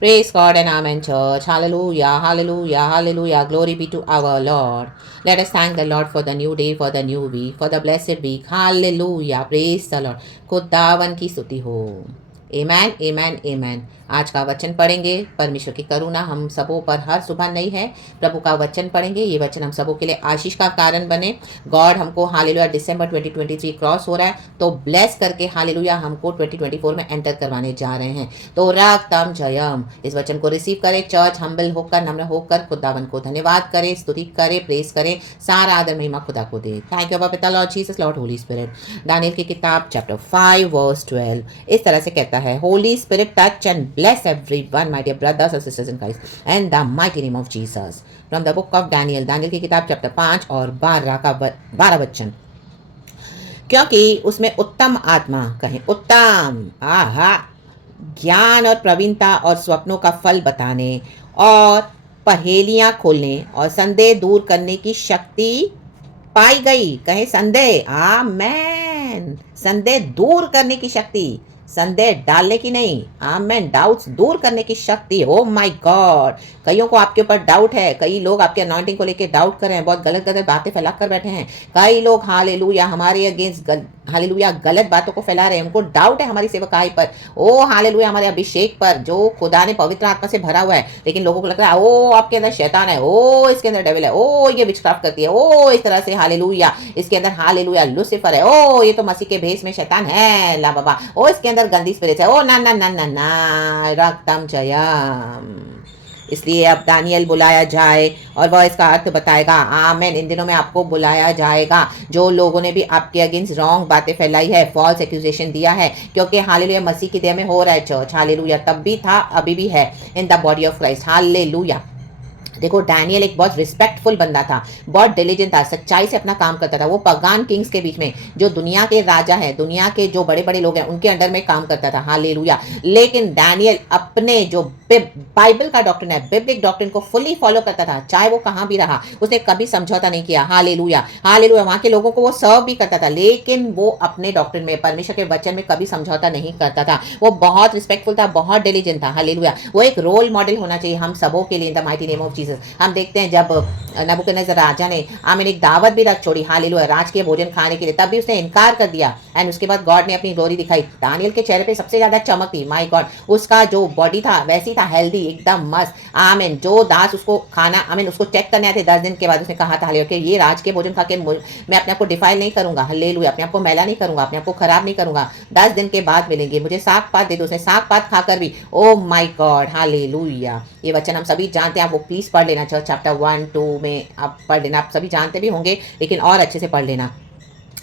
Praise God and Amen, church. Hallelujah, hallelujah, hallelujah. Glory be to our Lord. Let us thank the Lord for the new day, for the new week, for the blessed week. Hallelujah. Praise the Lord. खुदावन की स्तुति हो। एमैन एमैन एमैन। आज का वचन पढ़ेंगे। परमेश्वर की करुणा हम सबों पर हर सुबह नई है। प्रभु का वचन पढ़ेंगे। ये वचन हम सबों के लिए आशीष का कारण बने। गॉड हमको हालेलुया दिसंबर 2023 क्रॉस हो रहा है तो ब्लेस करके हालेलुया हमको 2024 में एंटर करवाने जा रहे हैं। तो रक्तम जयम इस वचन को रिसीव करें। चर्च हम्बल होकर नम्र होकर खुदावन को धन्यवाद करें, स्तुति करें, प्रेस करें। सारा आदर महिमा खुदा को दे। थैंक यू पिता lord Jesus lord holy spirit. दानियल की किताब चैप्टर 5 वर्स 12 इस तरह से कहता है, holy spirit touch and bless everyone my dear brothers and sisters in Christ and the mighty name of Jesus. From the book of Daniel, दानियल की किताब चैप्टर 5 और 12 वचन। क्योंकि उसमें उत्तम आत्मा, कहें उत्तम, आहा, ज्ञान और प्रवीणता और स्वप्नों का फल बताने और पहेलियां खोलने और संदेह दूर करने की शक्ति पाई गई। कहे संदेह, आमेन। संदेह दूर करने की शक्ति, संदेह डालने की नहीं, आमेन। डाउट्स दूर करने की शक्ति। ओ माय गॉड, कईयों को आपके ऊपर डाउट है। कई लोग आपके अनॉइंटिंग को लेकर डाउट कर रहे हैं, बहुत गलत गलत बातें फैला कर बैठे हैं। कई लोग हालेलुया हमारे अगेंस्ट हालेलुया गलत बातों को फैला रहे हैं। उनको डाउट है हमारी सेवकाई पर, ओ हालेलुया हमारे अभिषेक पर जो खुदा ने पवित्र आत्मा से भरा हुआ है। लेकिन लोगों को लगता है ओ आपके अंदर शैतान है, ओ इसके अंदर डेविल है, ओ ये विचक्राफ्ट करती है, ओ इस तरह से हालेलुया इसके अंदर हालेलुया लूसीफर है, ओ ये तो मसीह के भेष में शैतान है, ला बाबा, ओ इसके अंदर गंदी स्पिरिट है, ओ ना ना ना ना ना, रक्तम जयम। इसलिए अब दानियल बुलाया जाए और वह इसका अर्थ बताएगा। आमेन। इन दिनों में आपको बुलाया जाएगा। जो लोगों ने भी आपके अगेंस्ट रॉन्ग बातें फैलाई है, फॉल्स एक्यूजेशन दिया है, क्योंकि हालेलुया मसीह की देह में हो रहा है चर्च। हालेलुया तब भी था, अभी भी है, in the body of Christ. Hallelujah. देखो डैनियल एक बहुत रिस्पेक्टफुल बंदा था, बहुत डिलीजेंट था, सच्चाई से अपना काम करता था। वो पगान किंग्स के बीच में, जो दुनिया के राजा है, दुनिया के जो बड़े बड़े लोग हैं, उनके अंडर में काम करता था। हालेलुया। लेकिन डैनियल अपने जो बाइबल का डॉक्ट्रिन है, बिब्लिक डॉक्ट्रिन को फुली फॉलो करता था, चाहे वो कहाँ भी रहा। उसने कभी समझौता नहीं किया। Hallelujah hallelujah. वहाँ के लोगों को वो सर्व भी करता था, लेकिन वो अपने डॉक्ट्रिन में, परमेश्वर के वचन में कभी समझौता नहीं करता था। वो बहुत रिस्पेक्टफुल था, बहुत डिलीजेंट था। हालेलुया। वो एक रोल मॉडल होना चाहिए हम सबों के लिए इन the mighty name of Jesus. हम देखते हैं जब नबूकदनेस्सर राजा ने आमीन एक दावत भी रख छोड़ी, हालेलुया, राजकीय भोजन खाने के लिए, तब भी उसने इनकार कर दिया। एंड उसके बाद गॉड ने अपनी ग्लोरी दिखाई। दानियल के चेहरे पे सबसे ज्यादा चमक थी। माय गॉड, उसका जो बॉडी था वैसी था, हेल्दी, एकदम मस्त। आमीन। जो दास उसको खाना आमीन उसको चेक करने आए थे 10 दिन के बाद, उसने कहा था हालेलुया ये राजकीय भोजन खा के मैं अपने आप को डिफाइल नहीं करूंगा, हालेलुया, अपने आप को मैला नहीं करूंगा, अपने आप को खराब नहीं करूंगा। 10 दिन के बाद मिलेंगे, मुझे साग पात दे दो। उसने साग पात खाकर भी, ओ माय गॉड, हालेलुया। ये वचन हम सभी जानते हैं, आप वो प्लीज पढ़ लेना चर्च चैप्टर 1-2 में आप पढ़ लेना। आप सभी जानते भी होंगे, लेकिन और अच्छे से पढ़ लेना,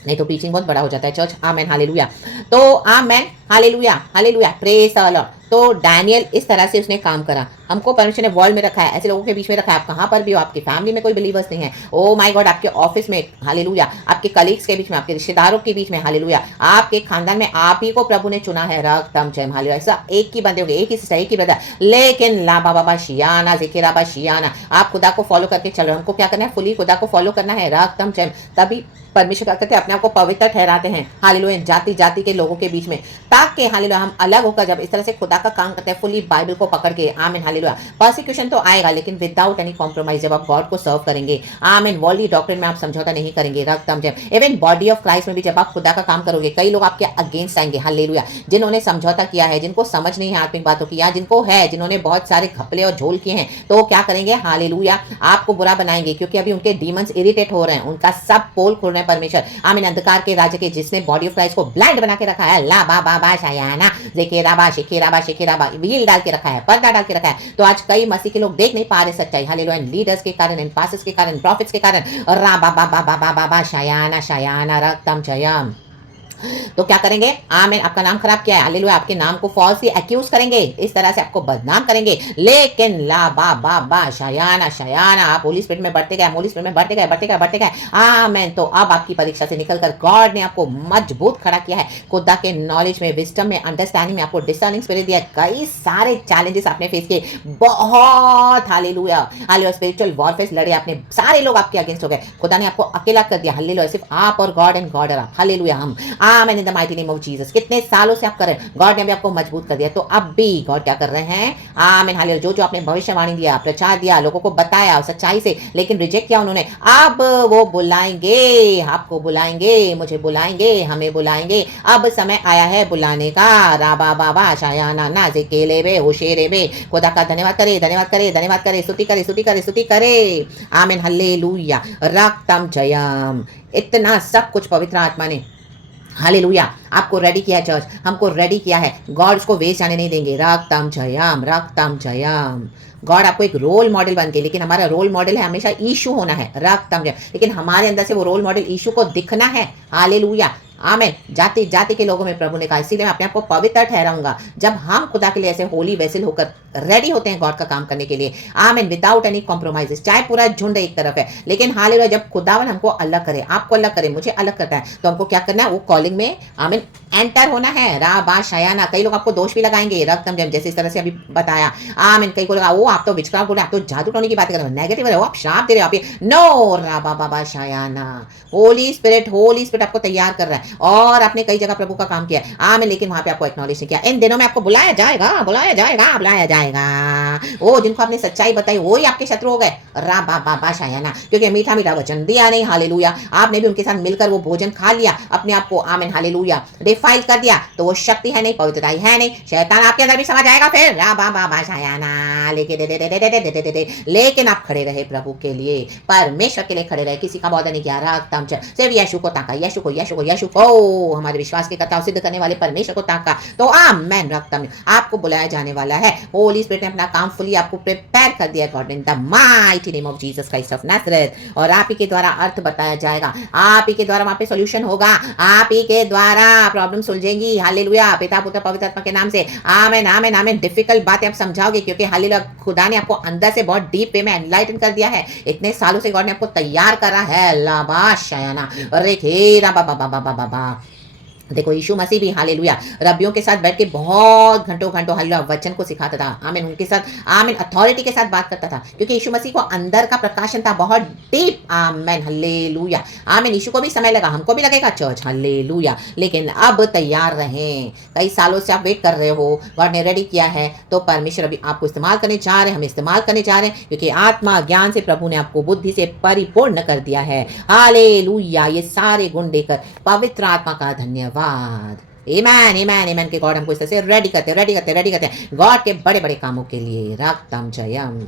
नहीं तो टीचिंग बहुत बड़ा हो जाता है चर्च। Amen hallelujah. तो amen hallelujah hallelujah, praise the Lord. तो डैनियल इस तरह से उसने काम करा। हमको परमेश्वर ने वर्ल्ड में रखा है, ऐसे लोगों के बीच में रखा है। आप कहाँ पर भी हो, आपकी फैमिली में कोई बिलीवर्स नहीं है, ओ माय गॉड, आपके ऑफिस में हालेलुया, आपके कलीग्स के बीच में, आपके रिश्तेदारों के बीच में हालेलुया, आपके खानदान में आप ही को प्रभु ने चुना है। रक्तम जय हालेलुया। ऐसा एक ही बंदे होंगे, एक ही सिस्टर, एक ही ब्रदर, लेकिन ला बाबा शियाना जिकिराबा शियाना, आप खुदा को फॉलो करके चल रहे हो। हमको क्या करना है, फुली खुदा को फॉलो करना है। रक्तम जय। तभी परमेश्वर क्या करते हैं, अपने आप को पवित्र ठहराते हैं, हालेलुया, जाति जाति के लोगों के बीच में, ताकि हालेलुया हम अलग होकर जब इस तरह से खुदा का काम करते हैं, फुली बाइबल को पकड़ के, आमीन हालेलुया। परसिक्यूशन तो आएगा, लेकिन विदाउट एनी कॉम्प्रोमाइज जब आप गॉड को सर्व करेंगे, आमीन, वर्ल्डली डॉक्ट्रिन में आप समझौता नहीं करेंगे। रक्तम जय। इवन बॉडी ऑफ क्राइस्ट में भी जब आप खुदा का काम करोगे, कई लोग आपके अगेंस्ट आएंगे, हालेलुया, जिन्होंने समझौता किया है, जिनको समझ नहीं है आत्मिक बातों की, या जिनको है, जिन्होंने बहुत सारे घपले और झोल किए हैं, तो क्या करेंगे, हालेलुया, आपको बुरा बनाएंगे, क्योंकि अभी उनके डीमंस इरिटेट हो रहे हैं, उनका सब पोल खोल रहे हैं परमेश्वर, आमीन, अंधकार के राजा के, जिसने बॉडी ऑफ क्राइस्ट को ब्लाइंड बना के रखा है, ला बा बा बा शायाना जेकेराबा शिकेराबा शिकेराबा, व्हील डाल के रखा है, पर्दा डाल के रखा है। तो आज कई मसीह के लोग देख नहीं पा रहे सच्चाई, हालेलुया, लीडर्स के कारण, इन पास्टर्स के कारण, प्रॉफिट्स के कारण, रा बा बा बा बा बा बा बा शायाना शायाना रक्तम जयम। तो क्या करेंगे, आमीन, आपका नाम खराब किया है, हालेलुया, आपके नाम को फॉल्सली एक्यूज करेंगे, इस तरह से आपको बदनाम करेंगे। लेकिन ला बा बा बा शयाना शयाना, आप होली स्पिरिट में बढ़ते गए, होली स्पिरिट में बढ़ते गए, बढ़ते गए, बढ़ते गए, आमीन। तो अब आपकी परीक्षा से निकलकर गॉड ने आपको मजबूत खड़ा किया है, खुदा के नॉलेज में, विजडम में, अंडरस्टैंडिंग में, आपको डिसर्निंग स्पिरिट दिया। कई सारे चैलेंजेस आपने फेस किए, बहुत हालेलुया हालेलुया, स्पिरिचुअल वॉरफेयर लड़े आपने, सारे लोग आपके अगेंस्ट हो गए, खुदा ने आपको अकेला कर दिया, हालेलुया, सिर्फ आप और गॉड एंड गॉड, हालेलुया, हम amen in the mighty name of Jesus. कितने सालों से आप कर रहे हैं, गॉड ने भी आपको मजबूत कर दिया, तो अब भी गॉड क्या कर रहे हैं, आमेन हालेलुया, जो जो आपने भविष्यवाणी दिया, प्रचार दिया, लोगों को बताया सच्चाई से, लेकिन रिजेक्ट किया उन्होंने, अब वो बुलाएंगे, आपको बुलाएंगे, मुझे बुलाएंगे, हमें बुलाएंगे। अब समय आया है बुलाने का। राबा बाबा शायाना ना जे केले बे होशेरे बे। खुदा का धन्यवाद करे, धन्यवाद करे, धन्यवाद करे, स्तुति करे, स्तुति करे, स्तुति करे। आमीन हल्लेलुया। रक्तम जयम। इतना सब कुछ पवित्र आत्मा ने हालेलुया आपको रेडी किया है, चर्च हमको रेडी किया है। गॉड उसको वेस्ट जाने नहीं देंगे। रक्तम जयम, रक्तम जयम। गॉड आपको एक रोल मॉडल बन के, लेकिन हमारा रोल मॉडल है हमेशा ईशु होना है। रक्तम जयम, लेकिन हमारे अंदर से वो रोल मॉडल ईशु को दिखना है। Hallelujah amen. जाति जाति के लोगों में प्रभु ने कहा, इसीलिए मैं अपने आप को पवित्र ठहराऊंगा। जब हम खुदा के लिए ऐसे होली वेसल होकर रेडी होते हैं गॉड का काम करने के लिए, आमेन, विदाउट एनी कॉम्प्रोमाइजेस। चाहे पूरा झुंड एक तरफ है, लेकिन हालेलुया जब खुदावन हमको अलग करे, आपको अलग करे, मुझे अलग करता है, तो हमको क्या करना है, वो कॉलिंग में आमीन एंटर होना है। राबा शयाना। कई लोग आपको दोष भी लगाएंगे, रक्तम जम, जैसे इस तरह से अभी बताया। आमीन। कई को लगा वो आप तो विचक्राफ बोल रहे, आप तो जादू टोने की बात कर रहे हो, नेगेटिव है, वो आप श्राप दे रहे हो, आप ये नो। राबा बाबा शयाना। होली स्पिरिट आपको तैयार कर रहा है, और आपने कई जगह प्रभु का काम किया है। आमीन। लेकिन वहां पे आपको एक्नॉलेज नहीं किया। इन दिनों में आपको बुलाया जाएगा, बुलाया जाएगा, बुलाया जाएगा। वो जिनको आपने सच्चाई बताई वही आपके शत्रु हो गए। राबा बाबा शायाना। क्योंकि मीठा मीठा वचन दिया नहीं। हालेलुया। आपने भी उनके साथ मिलकर वो भोजन खा लिया, अपने आप को आमीन हालेलुया डिफाइल कर दिया, तो वो शक्ति है नहीं, पवित्रता है नहीं। शैतान आपके अंदर भी समझ आएगा फिर। राबा बाबा शायाना। लेकिन आप खड़े रहे प्रभु के लिए, परमेश्वर के लिए खड़े रहे, किसी का बॉर्डर नहीं किया। रक्तम सिर्फ यीशु को ताका, यीशु को, यीशु को, यीशु को, हमारे विश्वास के कथा सिद्ध करने वाले परमेश्वर को ताका। तो आमेन। रक्तम आपको बुलाया जाने वाला है। होली स्पिरिट ने अपना काम फुली आपको प्रिपेयर कर दिया God in the mighty name of Jesus Christ of Nazareth. और आप ही के द्वारा अर्थ बताया जाएगा, आप ही के द्वारा वहां पे सॉल्यूशन होगा, आप ही के द्वारा प्रॉब्लम सुलझेंगी। हालेलुया। पिता पुत्र पवित्र आत्मा के नाम से आमेन, आमेन, आमेन। डिफिकल्ट बातें आप समझाओगे, क्योंकि हालेलुया खुदा ने आपको अंदर से बहुत डीप वे में एनलाइटन कर दिया है। इतने सालों से गॉड ने आपको तैयार करा है। लाबा शयाना। अरे खेरा बाबा बाबा बाबा। देखो यीशु मसीह भी हालेलुया रबियों के साथ बैठ के बहुत घंटों घंटों हालेलुया वचन को सिखाता था। आमीन। उनके साथ आमीन अथॉरिटी के साथ बात करता था, क्योंकि यीशु मसीह को अंदर का प्रकाशन था बहुत डीप। आमीन हालेलुया। आमीन। यीशु को भी समय लगा, हमको भी लगेगा चर्च। हालेलुया। लेकिन अब तैयार रहें। कई सालों से आप वेट कर रहे हो, गॉड ने रेडी किया है, तो परमेश्वर अभी आपको इस्तेमाल करने जा रहे हैं, हम इस्तेमाल करने जा रहे हैं, क्योंकि आत्मा ज्ञान से प्रभु ने आपको बुद्धि से परिपूर्ण कर दिया है। हालेलुया। ये सारे गुण देकर पवित्र आत्मा का धन्यवाद। Amen, amen, amen के गॉड हमको इस तरह से रेडी करते हैं गॉड के बड़े बड़े कामों के लिए। रक्तम जयम।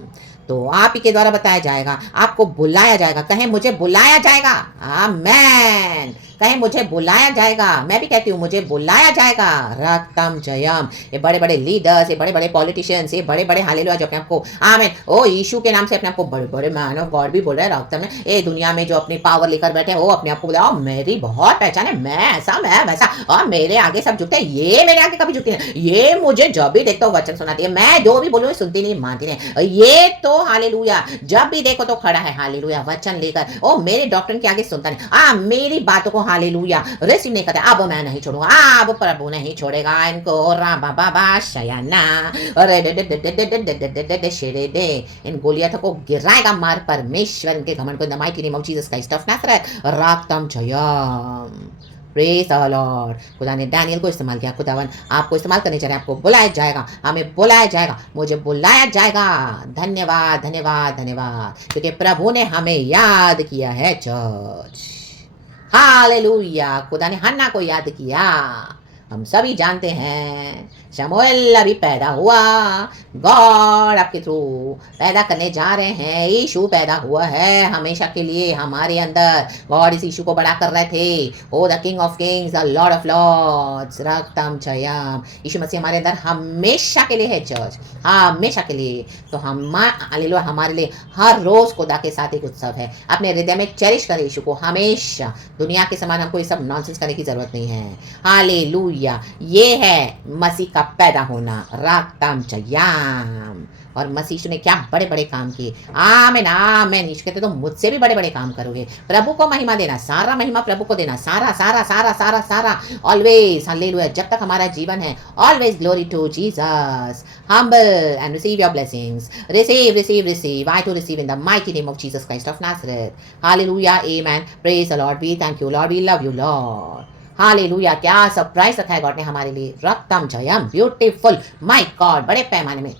तो आप ही के द्वारा बताया जाएगा, आपको बुलाया जाएगा। कहें मुझे बुलाया जाएगा। आमेन। कहें मुझे बुलाया जाएगा। मैं भी कहती हूँ मुझे बुलाया जाएगा। रक्तम जयम। ये बड़े बड़े लीडर्स, ये बड़े बड़े पॉलिटिशियंस, ये बड़े बड़े हालेलुया जो अपने आपको आमीन ओ यीशु के नाम से अपने आपको बड़े बड़े मैन ऑफ गॉड भी बोल रहे हैं रक्तम में, ये दुनिया में जो अपनी पावर लेकर बैठे हैं, वो अपने आपको बोला मेरी बहुत पहचान है, मैं ऐसा मैं वैसा, और मेरे आगे सब झुकते हैं, ये मेरे आगे कभी झुकती नहीं, ये मुझे जब भी देखता हूँ वचन सुनाती है, मैं जो भी बोलूँ सुनती नहीं मानती नहीं, ये तो हालेलुया जब भी देखो तो खड़ा है हालेलुया वचन लेकर, ओ मेरे डॉक्टर के आगे सुनता नहीं, मेरी बातों को हालेलुया रिसीव नहीं करता। अब मैं नहीं छोड़ूंगा, अब प्रभु नहीं छोड़ेगा इनको। राबा बाबा शयाना। इन गोलियतों को गिराएगा मार परमेश्वर इनके घमंड को in the mighty name of Jesus Christ of Nazareth. राक्तम जयम। Praise the Lord. खुदा ने डैनियल को इस्तेमाल किया, खुदावन आपको इस्तेमाल करने जा रहे हैं, आपको बुलाया जाएगा, हमें बुलाया जाएगा, मुझे बुलाया जाएगा। धन्यवाद धन्यवाद धन्यवाद, क्योंकि प्रभु ने हमें याद किया है चर्च। हालेलुया। खुदा ने हन्ना को याद किया। हम सभी जानते हैं शमूएल अभी पैदा हुआ, गॉड आपके थ्रू पैदा करने जा रहे हैं, यीशु पैदा हुआ है हमेशा के लिए हमारे अंदर। गॉड इस यीशु को बड़ा कर रहे थे, O the king of kings, the Lord of lords. रक्तम जयम। यीशु मसीह हमारे अंदर हमेशा के लिए है चर्च, हमेशा के लिए। तो हालेलुया हमारे लिए हर रोज खुदा के साथ एक उत्सव है। अपने हृदय में चेरिश करें यीशु को हमेशा। दुनिया के समान हमको ये सब नॉनसेंस करने की जरूरत नहीं है। हालेलुया। ये है मसीह का पैदा होना। रक्तम जयम। और मसीह ने क्या बड़े बड़े काम किए। आमीन आमीन। यीशु कहते तो मुझसे भी बड़े बड़े काम करोगे। प्रभु को महिमा देना, सारा महिमा प्रभु को देना, सारा सारा सारा सारा सारा ऑलवेज हालेलुया जब तक हमारा जीवन है। Always glory to Jesus. Humble and receive your blessings. Receive, receive, receive. I to receive in the mighty name of Jesus Christ of Nazareth. Hallelujah. Amen. Praise the Lord. We thank you, Lord. We love you, Lord. Hallelujah, क्या surprise रखा है God ने हमारे लिए। रक्तम Jayam, beautiful, my God, बड़े पैमाने में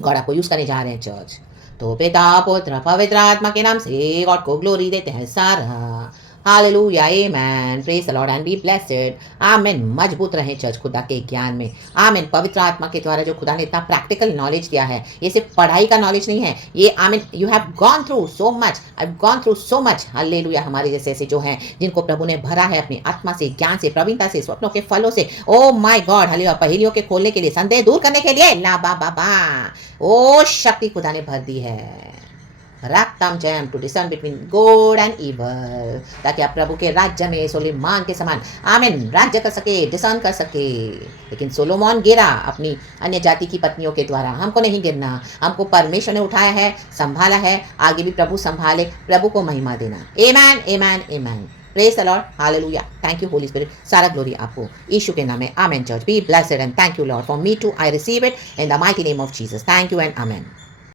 God आपको यूज करने जा रहे हैं चर्च। तो पिता पुत्र पवित्र आत्मा के नाम से गॉड को ग्लोरी देते हैं सारा। Hallelujah, amen, praise the Lord and be blessed. Amen. मजबूत रहें चर्च खुदा के ज्ञान में। आमेन। पवित्र आत्मा के द्वारा जो खुदा ने इतना प्रैक्टिकल नॉलेज दिया है, ये सिर्फ पढ़ाई का नॉलेज नहीं है, ये amen, you have gone through so much, I have gone through so much. Hallelujah, हमारे जैसे ऐसे जो हैं जिनको प्रभु ने भरा है अपनी आत्मा से, ज्ञान से, प्रवीणता से, स्वप्नों के फलों से। ओ माय गॉड, हालेलुया, पहेलियों के खोलने के लिए, संदेह दूर करने के लिए, ला बा बा बा, ओ शक्ति खुदा ने भर दी है। रक्तम जयम, to discern between good and evil, ताकि आप प्रभु के राज्य में सोलोमन के समान आमेन राज्य कर सके, डिसर्न कर सके। लेकिन सोलोमन गिरा अपनी अन्य जाति की पत्नियों के द्वारा, हमको नहीं गिरना, हमको परमेश्वर ने उठाया है, संभाला है, आगे भी प्रभु संभाले, प्रभु को महिमा देना। Amen, amen, amen. Praise the Lord, hallelujah, thank you Holy Spirit, सारा ग्लोरी आपको यीशु के नाम में। Amen church, be blessed and thank you Lord, for me to I receive it in the mighty name of Jesus, thank you and amen.